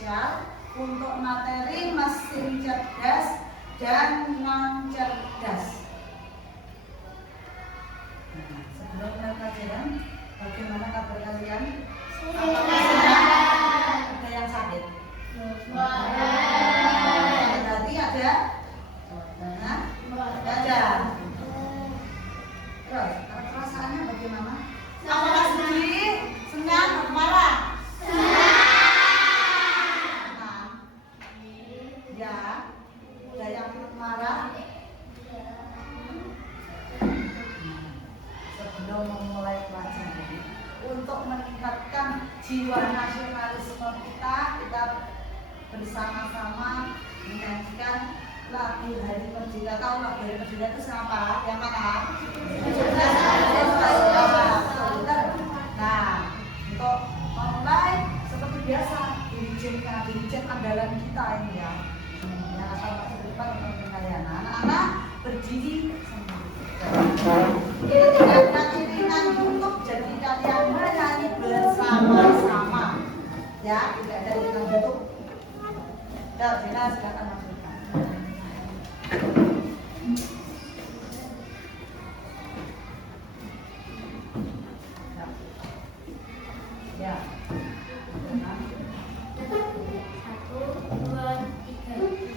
spesial untuk materi mesin cerdas dan non cerdas. Nah, sebelum pelajaran, bagaimana kabar kalian? Ada yang sakit? Berarti ada? Nah, ada. Terus, perasaannya bagaimana? Apakah sedih, senang, atau marah? Ya, udah yang marah. Sebelum memulai pelajaran, untuk meningkatkan jiwa nasionalisme kita bersama-sama menyanyikan lagu Hari Merdeka. Tahu lagu Hari Merdeka itu siapa? Yang mana? Nah, untuk memulai seperti biasa, dirjen andalan kita ini ya. Yang akan masa depan untuk kekayaan anak-anak berdiri ini tidak iringan untuk jadi kalian menyanyi bersama-sama ya, tidak ada iringan bentuk. Ya, Dina silakan masukkan. Ya.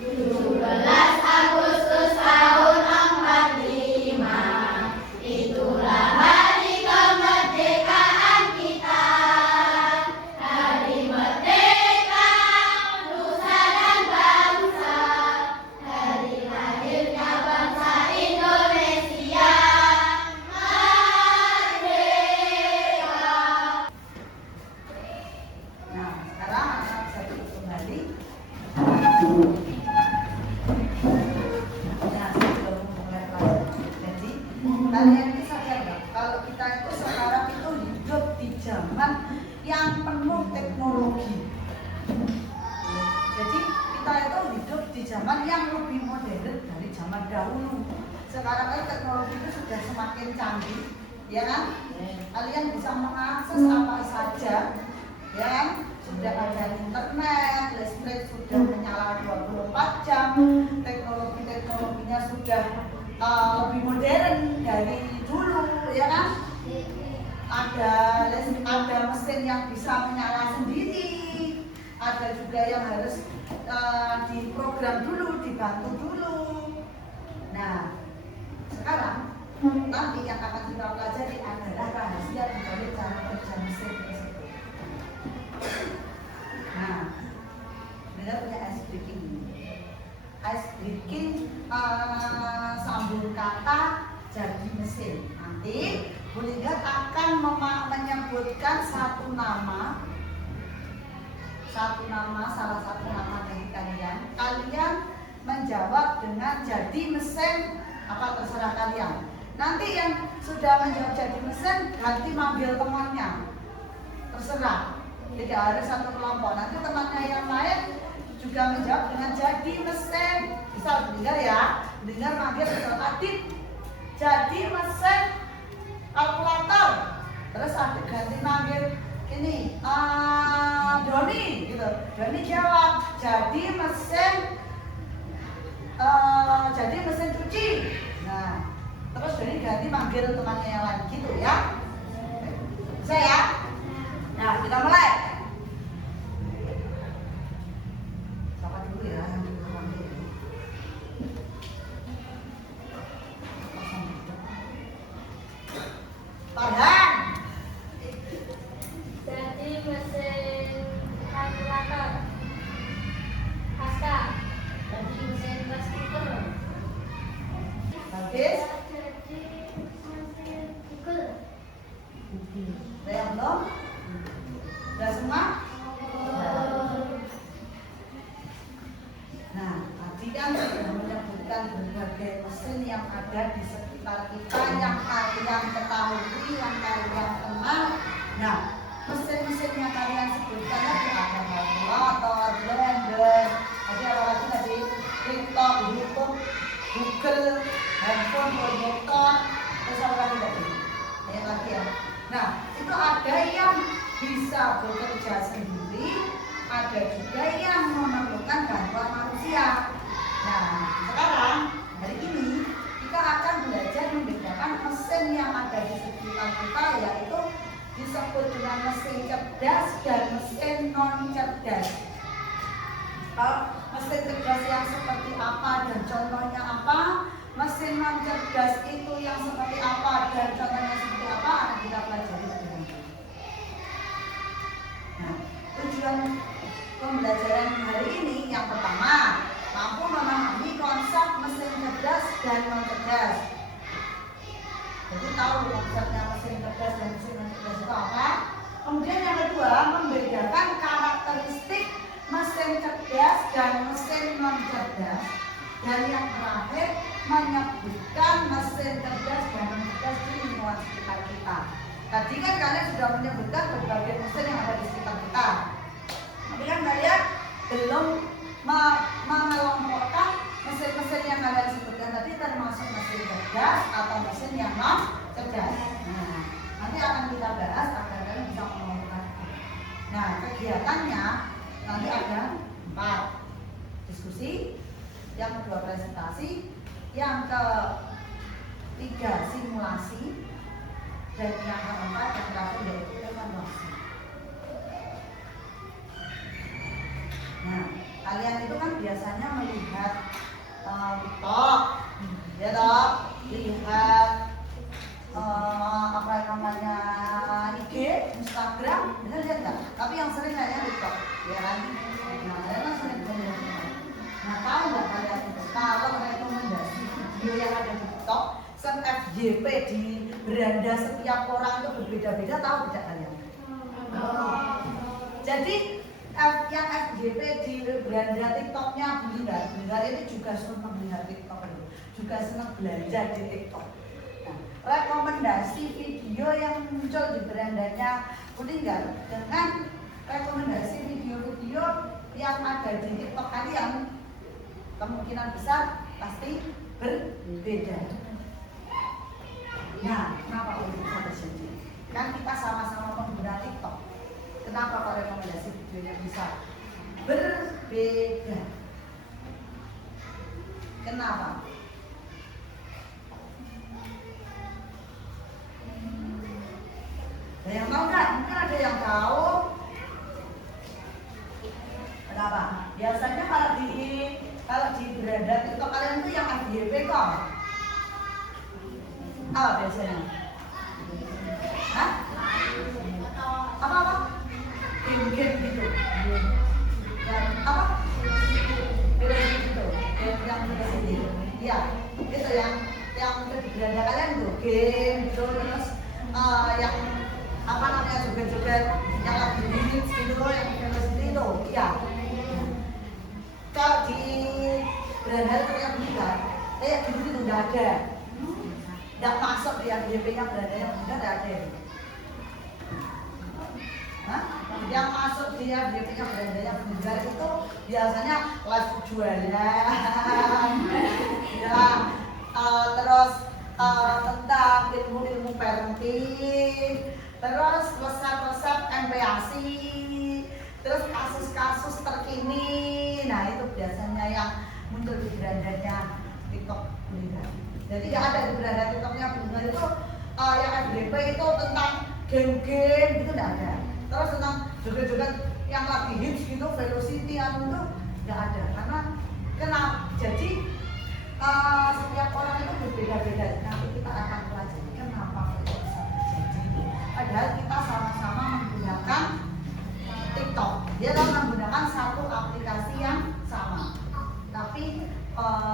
17 Agustus tahun 45, itulah hari kemerdekaan kita. Hari merdeka nusa dan bangsa, hari lahirnya bangsa Indonesia. Merdeka. Nah, sekarang anak bisa duduk kembali. Nah, sebelum mulai pelajaran, jadi kalian ini sadar nggak kalau kita itu sekarang itu hidup di zaman yang penuh teknologi. Jadi kita itu hidup di zaman yang lebih modern dari zaman dahulu. Sekarang ini teknologi itu sudah semakin canggih, ya kan? Kalian bisa mengakses apa saja, ya kan? Sudah ada internet, listrik sudah menyala 24 jam, teknologinya sudah lebih modern dari dulu, ya kan? Ada mesin yang bisa menyala sendiri, ada juga yang harus diprogram dulu, dibantu dulu. Nah, sekarang nanti yang akan kita pelajari adalah rahasia dibalik cara kerja mesin tersebut. Nah, dengar punya ice breaking. Ice breaking sambung kata jadi mesin. Nanti Bu Lingga akan menyebutkan satu nama, salah satu nama dari kalian. Kalian menjawab dengan jadi mesin apa terserah kalian. Nanti yang sudah menjawab jadi mesin ganti manggil temannya, terserah. Tidak harus satu kelompok. Nanti temannya yang lain juga menjawab dengan jadi mesin. Misal dengar ya, dengar manggil Adit, jadi mesin kalkulator. Terus Adit ganti manggil ini Doni, gitu. Doni jawab jadi mesin cuci. Nah, terus Doni ganti manggil temannya yang lain, gitu ya. Bisa ya? Nah, kita mulai. Siapa dulu ya yang manggil? Farhan. Jadi mesin kalkulator. Haska. Jadi mesin komputer. Habis. Jadi mesin Google. Ada yang belum? Sudah semua? Nah, tadi kan sudah menyebutkan berbagai mesin yang ada di sekitar kita, yang kalian ketahui, yang kalian kenal. Nah, mesin-mesin yang kalian sebutkan tadi ada kalkulator, blender, ada apa lagi tadi? TikTok, YouTube, Google, handphone, proyektor, terus apa lagi tadi? Yang lagi ya. Nah, itu ada yang bisa bekerja sendiri, ada juga yang memerlukan bantuan manusia. Nah, sekarang hari ini kita akan belajar membedakan mesin yang ada di sekitar kita, yaitu disebut dengan mesin cerdas dan mesin non cerdas. Mesin cerdas yang seperti apa dan contohnya apa, mesin non cerdas itu yang seperti apa dan contohnya seperti apa, akan kita pelajari lebih lanjut. Nah, tujuan pembelajaran hari ini yang pertama, mampu memahami konsep mesin cerdas dan non cerdas. Jadi tahu konsepnya mesin cerdas dan mesin non cerdas itu apa. Kemudian yang kedua, membedakan karakteristik mesin cerdas dan mesin non cerdas. Dan yang terakhir, menyebutkan mesin cerdas dan non cerdas di lingkungan sekitar kita. Tadi kan kalian sudah menyebutkan berbagai mesin yang ada di sekitar kita. Tapi kan kalian belum mengelompokkan mesin-mesin yang kalian sebutkan tadi termasuk mesin cerdas atau mesin yang non cerdas. Nah, nanti akan kita bahas agar kalian bisa mengelompokkan. Nah, kegiatannya nanti ada 4 diskusi, yang kedua presentasi, yang ketiga simulasi, dan yang keempat yang terakhir yaitu evaluasi. Nah, kalian itu kan biasanya melihat TikTok, ya toh, lihat apa namanya IG, Instagram, bisa lihat nggak? Tapi yang sering kayaknya TikTok, ya kan? Nah, kalian kan sering lihat. Nah, tahu nggak kalian itu kalau rekomendasi video yang ada di TikTok, FYP di beranda setiap orang itu berbeda-beda, tahu tidak kalian? Jadi yang FYP di beranda TikToknya Bunda ini juga senang melihat TikTok, juga senang belanja di TikTok. Nah, rekomendasi video yang muncul di berandanya Bunda dengan rekomendasi video-video yang ada di TikTok kalian kemungkinan besar pasti berbeda. Nah, kenapa kok bisa terjadi? Kan kita sama-sama pengguna TikTok. Kenapa kok rekomendasi videonya bisa berbeda? Kenapa? Ada yang tahu nggak? Mungkin ada yang tahu. Kenapa? Biasanya kalau di beranda TikTok kalian itu yang FYP kok. Apa biasanya? Hah? Apa? Game-game gitu. Dan apa? Game gitu. Game yang di sini. Iya, itu yang di beranda kalian tuh game gitu, terus yang apa namanya joget-joget yang lagi hits gitu loh, yang di sini itu. Iya. Kalau di beranda itu yang bukan, gitu itu nggak ada. Nggak masuk di FYP-nya berandanya Bunda, nggak ada. Hah? Yang masuk di FYP-nya berandanya Bunda itu biasanya live jualan, ya, terus tentang ilmu-ilmu parenting, terus resep-resep MPASI, terus kasus-kasus terkini. Nah, itu biasanya yang muncul di berandanya TikTok Bunda. Jadi nggak ada di beranda TikToknya Bunda itu yang FYP itu tentang game-game gitu nggak ada. Terus tentang joget-joget yang lagi hits gitu, velocity itu nggak ada. Karena kenapa? Jadi setiap orang itu berbeda-beda. Nanti kita akan pelajari kenapa itu bisa terjadi. Padahal kita sama-sama menggunakan TikTok. Dia menggunakan satu aplikasi yang sama. Tapi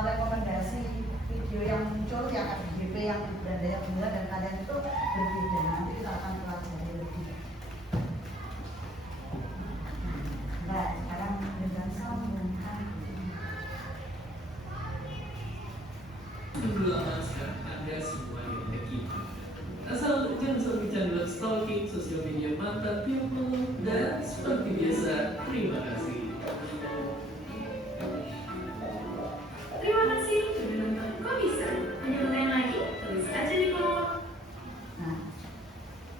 rekomendasi video yang muncul yang FYP yang berandanya Bunda dan kalian itu berbeda. Nanti kita akan pelajari lebih. Nah, sekarang dengan sambungkan. Menyelamatkan Anda semua yang terkini. Asal jangan sampai stalking sosial media mantan people dan seperti biasa, terima kasih. Terima kasih sudah nonton Kok Bisa. Hanya bertanya lagi, tulis aja di kolom. Nah,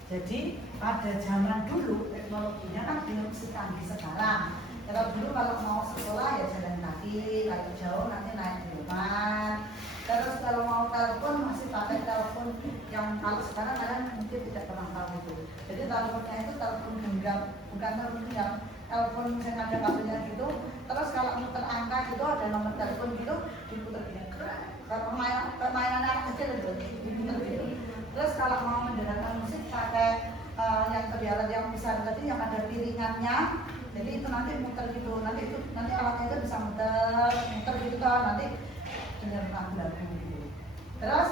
jadi pada zaman dulu teknologinya kan belum secanggih sekarang. Kalau dulu kalau mau sekolah ya jalan kaki, kalau jauh nanti naik delman. Terus kalau mau telepon masih pakai telepon yang kalau sekarang kalian mungkin tidak pernah tahu itu. Jadi teleponnya itu telepon genggam, bukan telepon genggam, telepon yang ada kabelnya gitu. Terus kalau muter angka gitu ada nomor telepon gitu, diputar gitu. Permainan anak kecil itu diputar gitu. Terus kalau mau mendengarkan musik pakai yang terbiasa yang besar tadi yang ada piringannya. Jadi itu nanti muter gitu, nanti alatnya itu bisa muter gitu kan, nanti dengar lagu gitu. Terus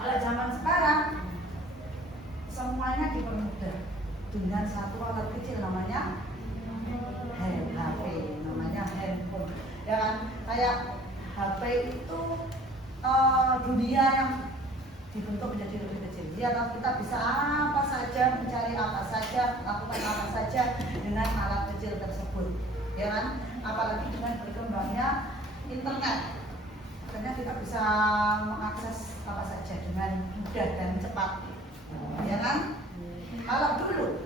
kalau zaman sekarang semuanya dipermudah dengan satu alat kecil namanya HP, namanya handphone. Ya kan? Kayak HP itu dunia yang dibentuk menjadi lebih kecil. Ya, kita bisa apa saja, mencari apa saja, lakukan apa saja dengan alat kecil tersebut. Ya kan? Apalagi dengan berkembangnya internet. Akhirnya kita bisa mengakses apa saja dengan mudah dan cepat. Ya kan? Kalau dulu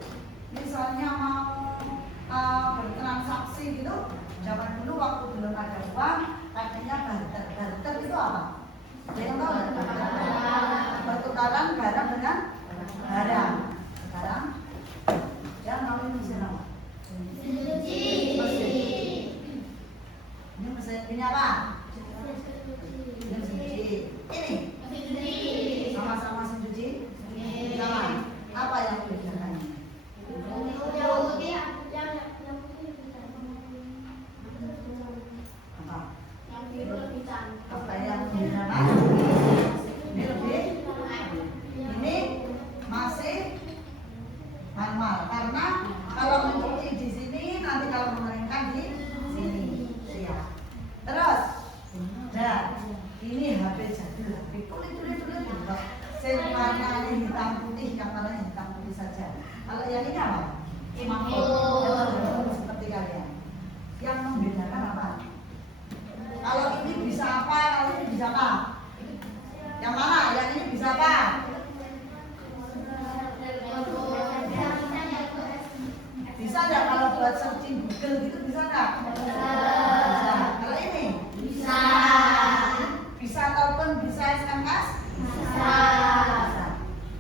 misalnya mau bertransaksi gitu, zaman dulu waktu belum ada uang, adanya barter. Barter itu apa? Ada yang tahu nggak? Pertukaran barang dengan barang. Sekarang yang namanya mesin apa? Mesin. Ini mesin ini apa? Ini mesin cuci. Ini sama-sama mesin cuci. Sama. Apa yang membedakannya? Apa yang membedakan? Ini lebih. Ini masih manual karena kalau mencuci di sini nanti kalau mengeringkan di sini. Siap. Terus, dan ini HP jadul, tulis. Warnanya hitam putih, yang warnanya hitam putih saja. Kalau yang ini apa? Seperti kalian. Yang membedakan apa? Kalau ini bisa apa? Kalau ini bisa apa? Yang mana? Yang ini bisa apa? Bisa nggak kalau buat searching Google gitu bisa nggak? Bisa. Kalau ini? Bisa. Bisa telepon, bisa SMS? Bisa.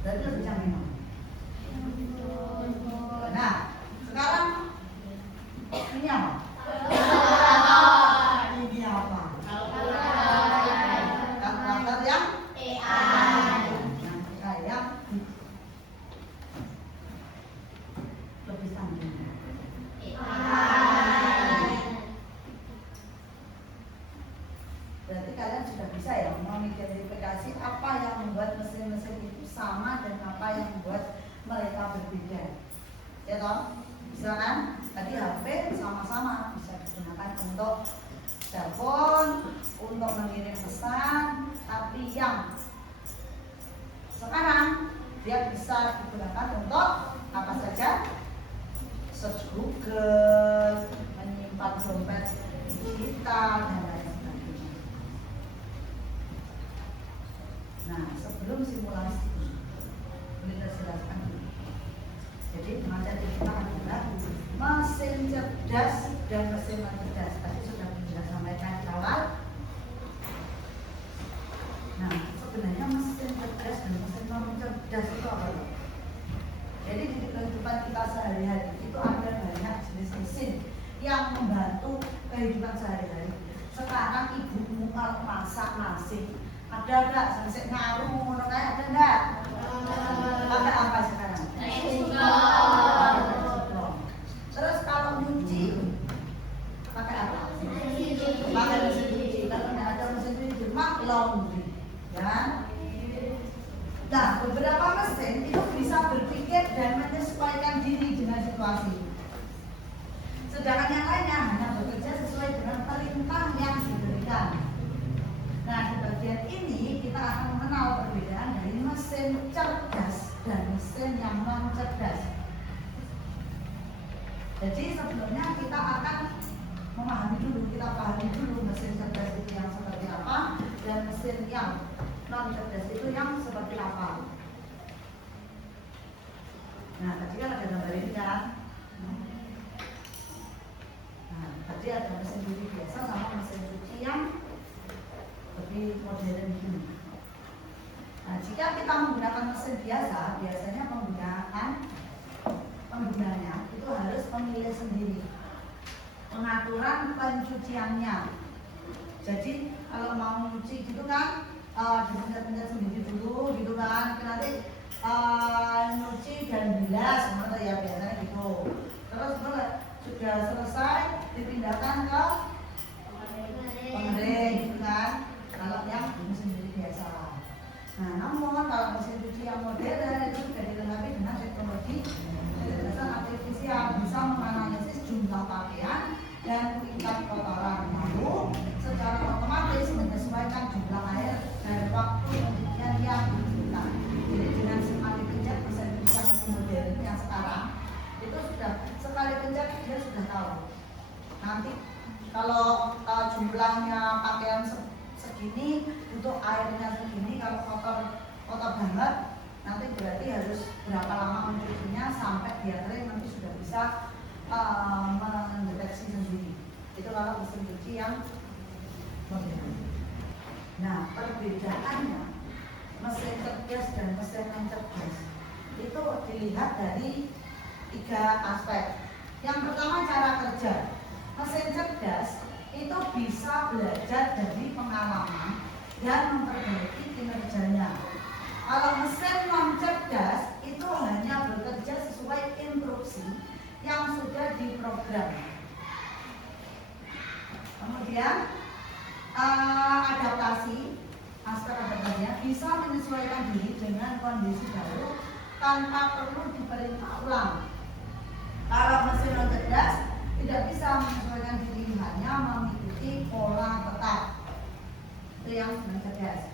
Berarti lebih canggih. Nah, sekarang ini apa? Ini apa? Kalkulator yang kayak lebih canggih. Berarti kalian sudah bisa ya mengidentifikasi apa yang membuat mesin-mesin itu sama dan apa yang membuat mereka berbeda. Ya toh? Bisa kan? Tadi HP sama-sama bisa digunakan untuk telepon, untuk mengirim pesan, tapi yang sekarang dia bisa digunakan untuk apa saja? Search Google, menyimpan dompet digital dan lain sebagainya. Nah, sebelum simulasi boleh saya jelaskan dulu. Jadi materi kita adalah mesin cerdas dan mesin cerdas. Tadi sudah saya sampaikan di awal. Nah, sebenarnya mesin cerdas dan mesin non cerdas itu apa? Jadi di kehidupan kita sehari-hari itu ada banyak jenis mesin yang membantu kehidupan sehari-hari. Sekarang ibumu kalau masak nasi, ada nggak sampai ngaruh ngono kayak ada nggak? Pakai apa sekarang? Terus kalau nyuci pakai apa? Pakai mesin cuci. Kalau nggak ada mesin cuci, mak laundry, ya. Nah, beberapa mesin itu bisa berpikir dan menyesuaikan diri dengan situasi. Sedangkan yang lainnya hanya bekerja sesuai dengan perintah yang diberikan. Nah, di bagian ini kita akan mengenal perbedaan dari mesin cerdas dan mesin yang non cerdas. Jadi sebelumnya kita akan memahami dulu, kita pahami dulu mesin cerdas itu yang seperti apa dan mesin yang non cerdas itu yang seperti apa. Nah, tadi kan ada gambar ini kan. Jadi ada mesin cuci biasa sama mesin cuci yang lebih modern gini. Nah, jika kita menggunakan mesin biasa, biasanya penggunanya itu harus memilih sendiri pengaturan pencuciannya. Jadi kalau mau cuci gitu kan, dipencet-pencet sendiri dulu gitu kan, nanti nyuci dan bilas, gitu ya biasanya gitu. Terus sudah selesai dipindahkan ke pengering gitu kan, kalau yang mesin cuci biasa. Nah, namun kalau mesin cuci yang modern itu sudah dilengkapi dengan teknologi kecerdasan artifisial, bisa menganalisis jumlah pakaian dan tingkat kotoran, lalu secara otomatis menyesuaikan jumlah air dan waktu pencucian yang dibutuhkan. Jadi dengan sekali pencet mesin cuci yang lebih modern yang sekarang itu sudah sekali pencet dia sudah tahu. Nanti kalau jumlahnya pakaian segini, untuk airnya segini, kalau kotor banget, nanti berarti harus berapa lama mencucinya sampai dia kering, nanti sudah bisa mendeteksi sendiri. Itu kalau mesin cuci yang modern. Nah, perbedaannya mesin cerdas dan mesin non-cerdas itu dilihat dari 3 aspek. Yang pertama, cara kerja. Mesin cerdas itu bisa belajar dari pengalaman dan memperbaiki kinerjanya. Kalau mesin non-cerdas itu hanya bekerja sesuai instruksi yang sudah diprogram. Kemudian adaptasi, aspek adaptasinya bisa menyesuaikan diri dengan kondisi baru tanpa perlu diperintah ulang. Kalau mesin non-cerdas tidak bisa menyesuaikan diri, hanya mengikuti pola tetap. Itu yang non-cerdas.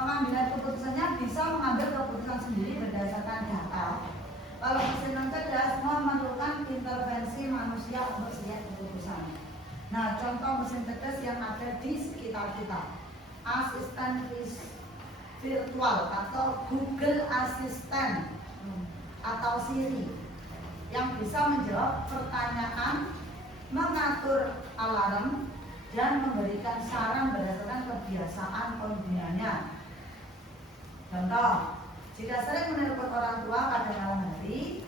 Pengambilan keputusannya bisa mengambil keputusan sendiri berdasarkan data. Kalau mesin non-cerdas memerlukan intervensi manusia untuk setiap keputusan. Nah, contoh mesin cerdas yang ada di sekitar kita, asisten virtual atau Google Assistant atau Siri, yang bisa menjawab pertanyaan, mengatur alarm, dan memberikan saran berdasarkan kebiasaan penggunanya. Contoh, jika sering menelpon orang tua pada malam hari,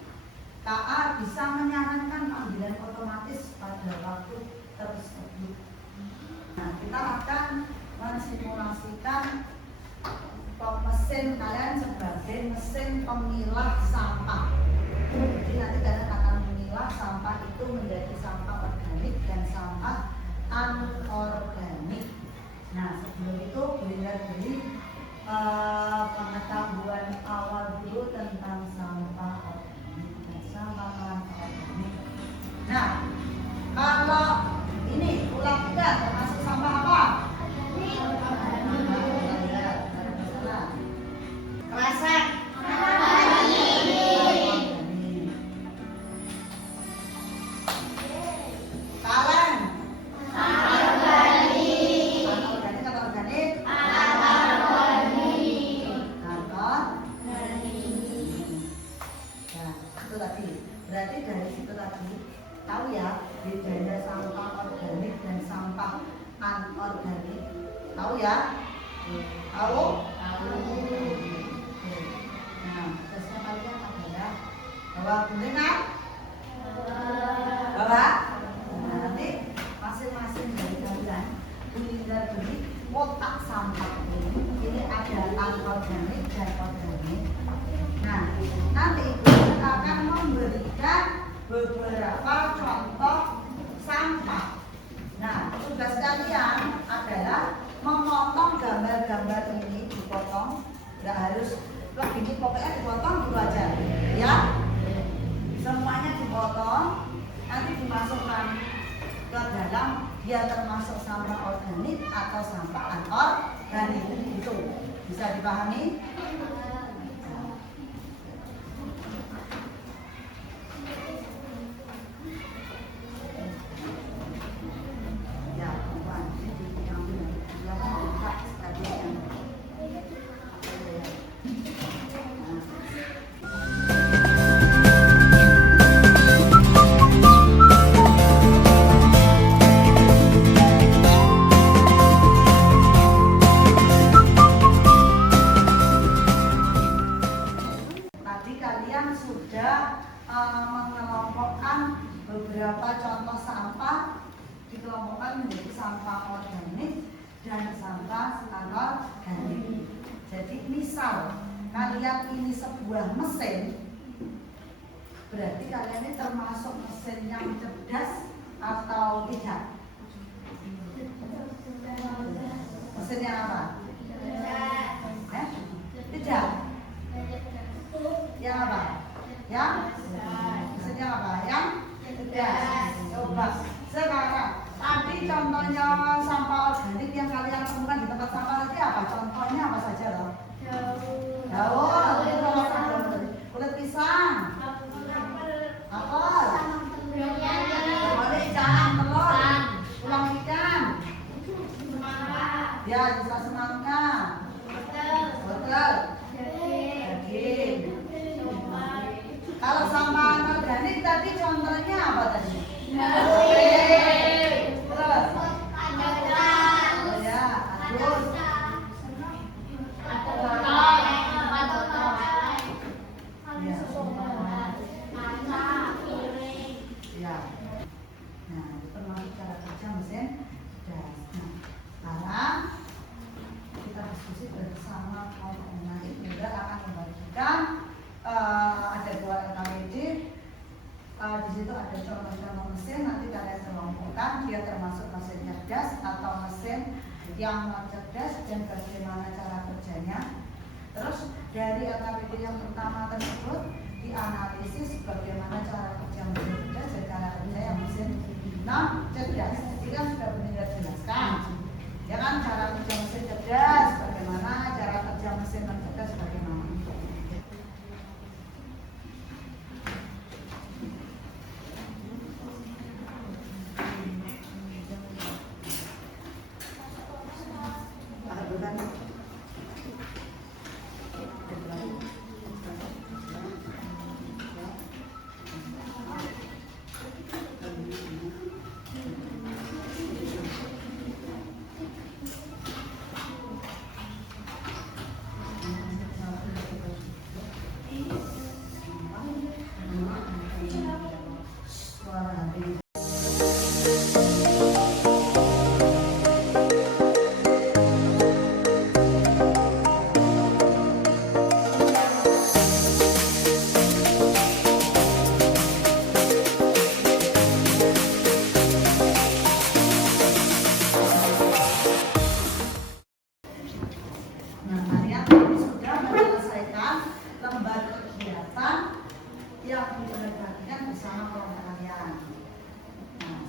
KA bisa menyarankan panggilan otomatis pada waktu tersebut. Nah, kita akan mensimulasikan mesin kalian sebagai mesin pemilah sampah. Jadi nanti kalian akan memilah sampah itu menjadi sampah organik dan sampah anorganik. Nah, sebelum itu beri pengetahuan awal dulu tentang sampah organik dan sampah anorganik. Nah, kalau ini ulang tidak termasuk sampah apa? Kresek. Kaleng. Anorganik atau organik? Nah, itu tadi. Berarti dari situ tadi tahu ya bedanya sampah organik dan sampah anorganik. Tahu ya? Tahu? Nah, tugasnya kalian adalah bawa gunungan, bawa. Nah, nanti masing-masing dari kalian beli kotak sampah ini ada anorganik dan organik. Nah, nanti kalian akan memberikan beberapa contoh sampah. Nah, tugas kalian adalah memotong gambar-gambar ini, dipotong, nggak harus begini, pokoknya dipotong dulu aja, ya. Semuanya dipotong, nanti dimasukkan ke dalam, dia termasuk sampah organik atau sampah anorganik. Itu bisa dipahami? mengelompokkan beberapa contoh sampah, dikelompokkan menjadi sampah organik dan sampah anorganik. Jadi misal kalian ini sebuah mesin, berarti kalian ini termasuk mesin yang cerdas atau tidak? Mesin yang apa? Tidak. Yang apa? Yang mesin yang apa? Yang cerdas. Coba sekarang tadi contohnya sampah organik yang kalian temukan di tempat sampah tadi apa? Contohnya apa saja loh? Daun, kulit pisang, apel, ikan, telur, tulang ikan, ya bisa semangka, wortel, daging. Kalau sampah anorganik tadi contohnya apa tadi? Terus, oh ya, adus. Ya. Nah, itu termasuk cara kerja mesin gas. Nah, sekarang kita diskusi bersama kelompok menarik juga akan membagikan ada 2 LKPD. Di situ ada contoh-contoh mesin, nanti kalian kelompokkan dia termasuk mesin cerdas atau mesin yang non cerdas dan bagaimana cara kerjanya. Terus dari LKPD yang pertama tersebut dianalisis bagaimana cara kerja mesin cerdas dan cara kerja yang mesin non cerdas. Jadi kan sudah benar jelaskan, ya kan, cara kerja mesin cerdas bagaimana, cara kerja mesin non cerdas bagaimana.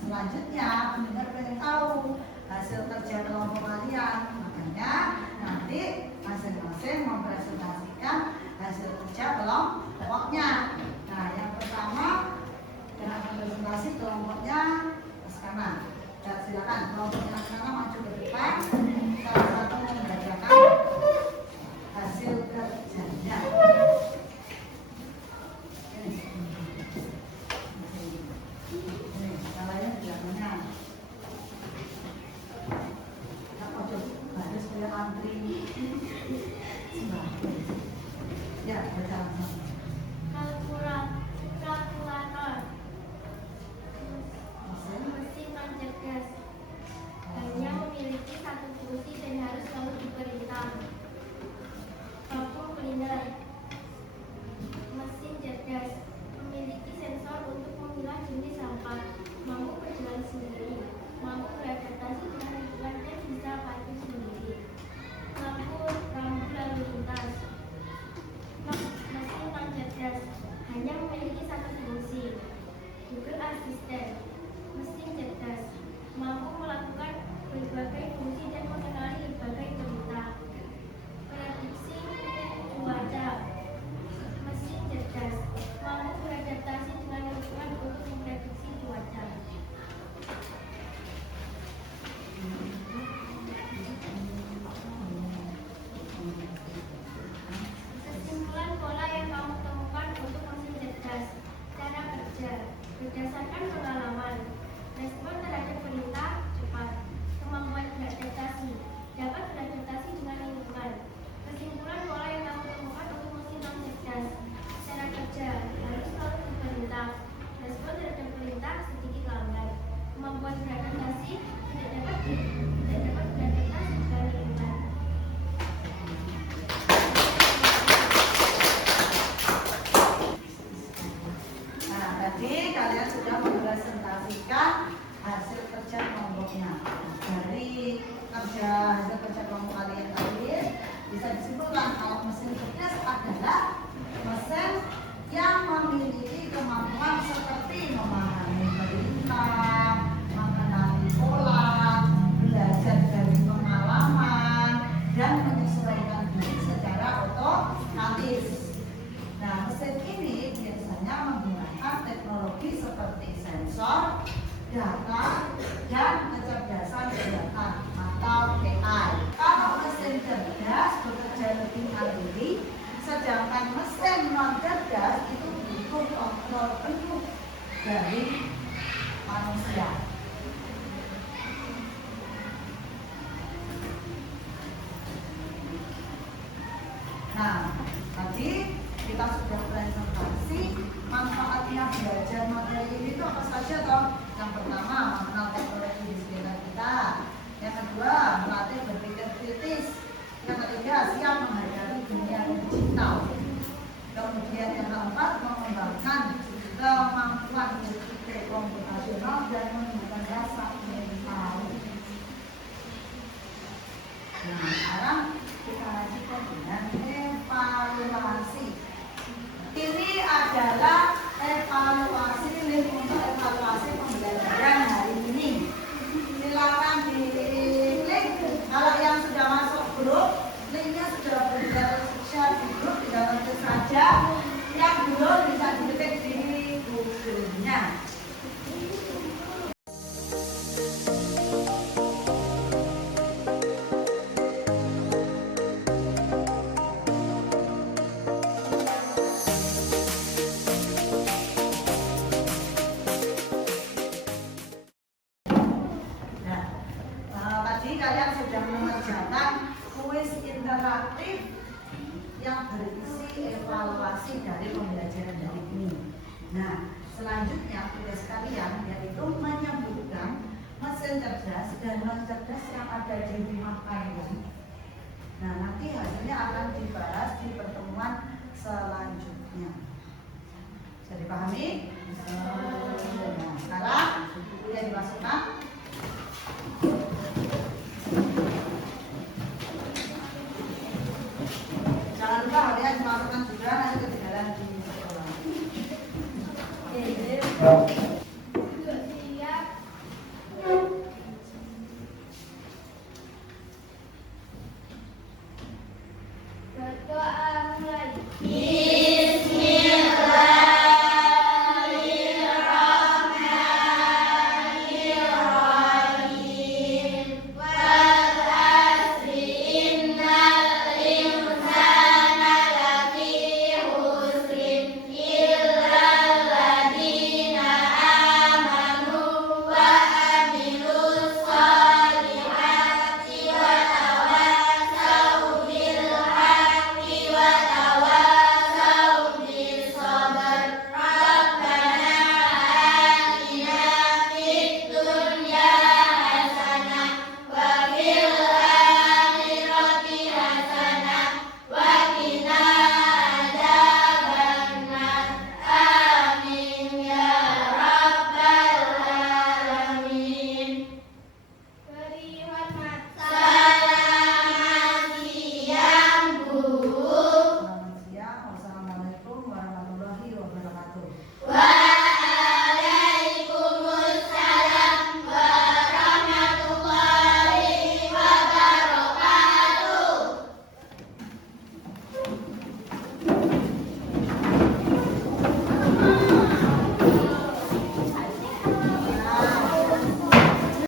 Selanjutnya, pendengar pengen tahu hasil kerja kelompok kalian, makanya nanti masing-masing mempresentasikan hasil kerja kelompoknya. Nah, yang pertama dengan presentasi kelompoknya sekarang. Dan silakan kelompoknya sekarang maju ke depan. Salah satu membacakan hasil kerjanya. Ya, kalkulator, mesin non cerdas, hanya memiliki satu fungsi dan harus selalu diperintah. Vacuum cleaner, mesin cerdas, memiliki sensor untuk memilah jenis sampah, mampu berjalan sendiri, mampu beradaptasi dengan lingkungan dan bisa parkir sendiri. Lampu rambu lalu lintas, mesin non cerdas, hanya memiliki satu fungsi. Google Assistant, mesin cerdas, mampu melakukan berbagai fungsi dan mengenali berbagai berita. Prediksi cuaca, mesin cerdas, mampu beradaptasi dengan lingkungan untuk memprediksi cuaca. Kesimpulan pola yang kamu temukan untuk mesin cerdas. Cara kerja berdasarkan pengalaman. Respon terhadap perintah cepat. Kemampuan beradaptasi, dapat beradaptasi dengan lingkungan. Kesimpulan pola yang kamu temukan untuk mesin non cerdas. Cara kerja harus selalu diperintah. tadi kalian sudah mempresentasikan hasil kerja kelompoknya. Dari hasil kerja kelompok kalian tadi bisa disimpulkan kalau mesin cerdas adalah mesin yang memiliki kemampuan seperti memahami perintah, mengenali pola, belajar dari pengalaman, dan menyesuaikan diri secara otomatis. Nah, mesin ini biasanya menggunakan teknologi seperti sensor, data, dan kecerdasan buatan atau AI. Kalau mesin cerdas bekerja lebih mandiri, sedangkan mesin non cerdas itu butuh kontrol penuh dari manusia. Nah, tadi kita sudah presentasi manfaatnya belajar materi ini itu apa saja toh? Yang pertama, mengenal teknologi di sekitar kita. Yang kedua, melatih berpikir kritis. Yang ketiga, siap menghadapi dunia digital. Kemudian yang keempat, mengembangkan kemampuan berpikir komputasional dan menggunakan rasa ingin tahu. Nah, sekarang kita lanjutkan dengan evaluasi. Ini adalah evaluasi link untuk evaluasi pembelajaran hari ini. Silakan di link. Kalau yang sudah masuk grup, linknya sudah share di grup, tinggal ketik saja. Yang belum bisa diketik di Google-nya. Tadi kalian sudah mengerjakan kuis interaktif yang berisi evaluasi dari pembelajaran hari ini. Nah, selanjutnya tugas kalian yaitu menyebutkan mesin cerdas dan non cerdas yang ada di rumah kalian. Nah, nanti hasilnya akan dibahas di pertemuan selanjutnya. Bisa dipahami? Nah, sekarang ya dimasukkan. Jangan lupa kalian dimasukkan juga nanti ketinggalan di sekolah.